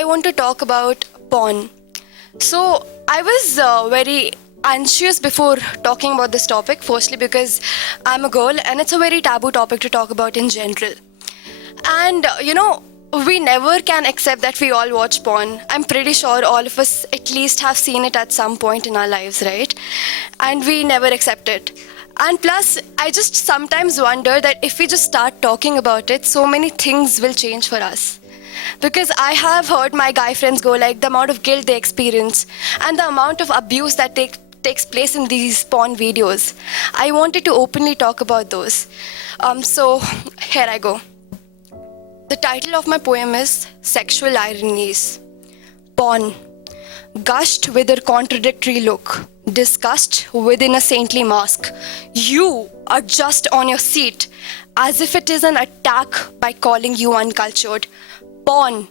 I want to talk about porn. So I was very anxious before talking about this topic, firstly because I'm a girl and it's a very taboo topic to talk about in general. And we never can accept that we all watch porn. I'm pretty sure all of us at least have seen it at some point in our lives, right? And we never accept it. And plus, I just sometimes wonder that if we just start talking about it, so many things will change for us. Because I have heard my guy friends go like the amount of guilt they experience and the amount of abuse that takes place in these porn videos. I wanted to openly talk about those. So here I go. The title of my poem is Sexual Ironies. Porn. Gushed with her contradictory look, disgust within a saintly mask. You are just on your seat, as if it is an attack by calling you uncultured. Porn,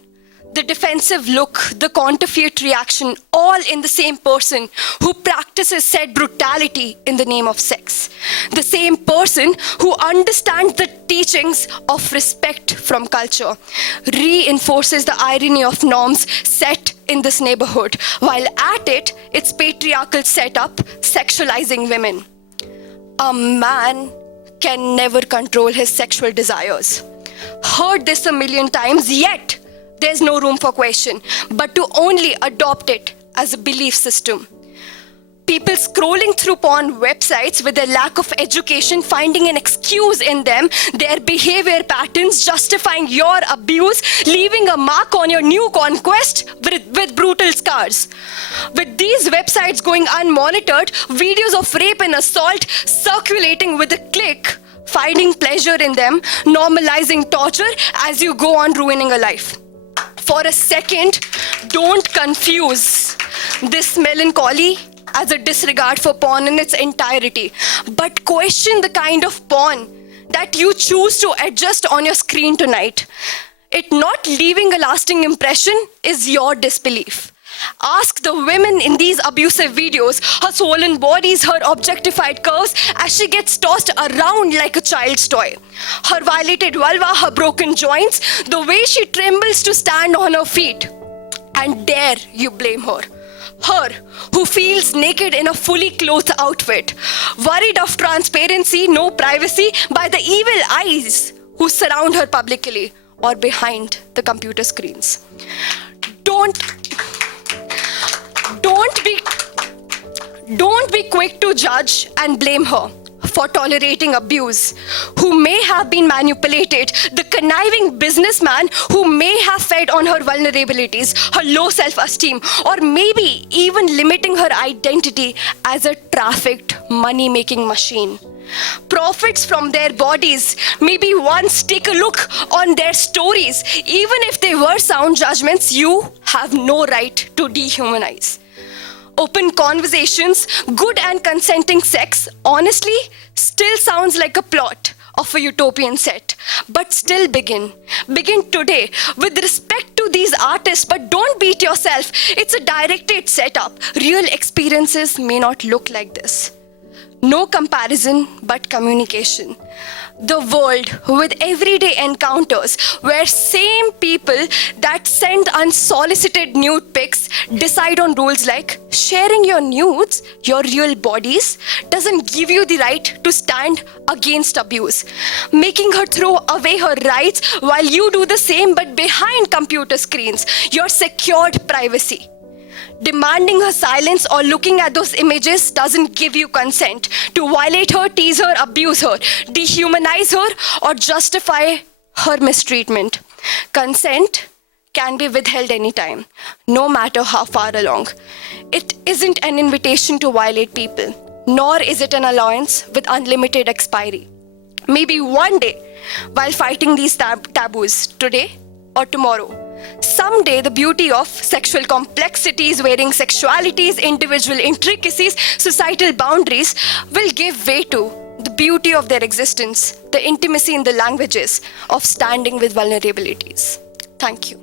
the defensive look, the counterfeit reaction, all in the same person who practices said brutality in the name of sex. The same person who understands the teachings of respect from culture, reinforces the irony of norms set in this neighborhood, while at it, its patriarchal setup sexualizing women. A man can never control his sexual desires. Heard this a million times, yet there's no room for question, but to only adopt it as a belief system. People scrolling through porn websites with their lack of education, finding an excuse in them, their behavior patterns justifying your abuse, leaving a mark on your new conquest with brutal scars. With these websites going unmonitored, videos of rape and assault circulating with a click, finding pleasure in them, normalizing torture as you go on ruining a life. For a second, don't confuse this melancholy as a disregard for porn in its entirety, but question the kind of porn that you choose to adjust on your screen tonight. It not leaving a lasting impression is your disbelief. Ask the women in these abusive videos, her swollen bodies, her objectified curves as she gets tossed around like a child's toy. Her violated vulva, her broken joints, the way she trembles to stand on her feet. And dare you blame her. Her, who feels naked in a fully clothed outfit, worried of transparency, no privacy by the evil eyes who surround her publicly or behind the computer screens. Don't be quick to judge and blame her for tolerating abuse, who may have been manipulated, the conniving businessman who may have fed on her vulnerabilities, her low self-esteem, or maybe even limiting her identity as a trafficked money-making machine. Profits from their bodies. Maybe once take a look on their stories. Even if they were sound judgments, you have no right to dehumanize. Open conversations, good and consenting sex, honestly, still sounds like a plot of a utopian set. But still begin. Begin today with respect to these artists, but don't beat yourself. It's a directed setup. Real experiences may not look like this. No comparison, but communication. The world with everyday encounters where same people that send unsolicited nude pics decide on rules like sharing your nudes, your real bodies, doesn't give you the right to stand against abuse. Making her throw away her rights while you do the same but behind computer screens, your secured privacy. Demanding her silence or looking at those images doesn't give you consent to violate her, tease her, abuse her, dehumanize her, or justify her mistreatment. Consent can be withheld anytime, no matter how far along. It isn't an invitation to violate people, nor is it an allowance with unlimited expiry. Maybe one day, while fighting these taboos, today or tomorrow, someday the beauty of sexual complexities, varying sexualities, individual intricacies, societal boundaries will give way to the beauty of their existence, the intimacy in the languages of standing with vulnerabilities. Thank you.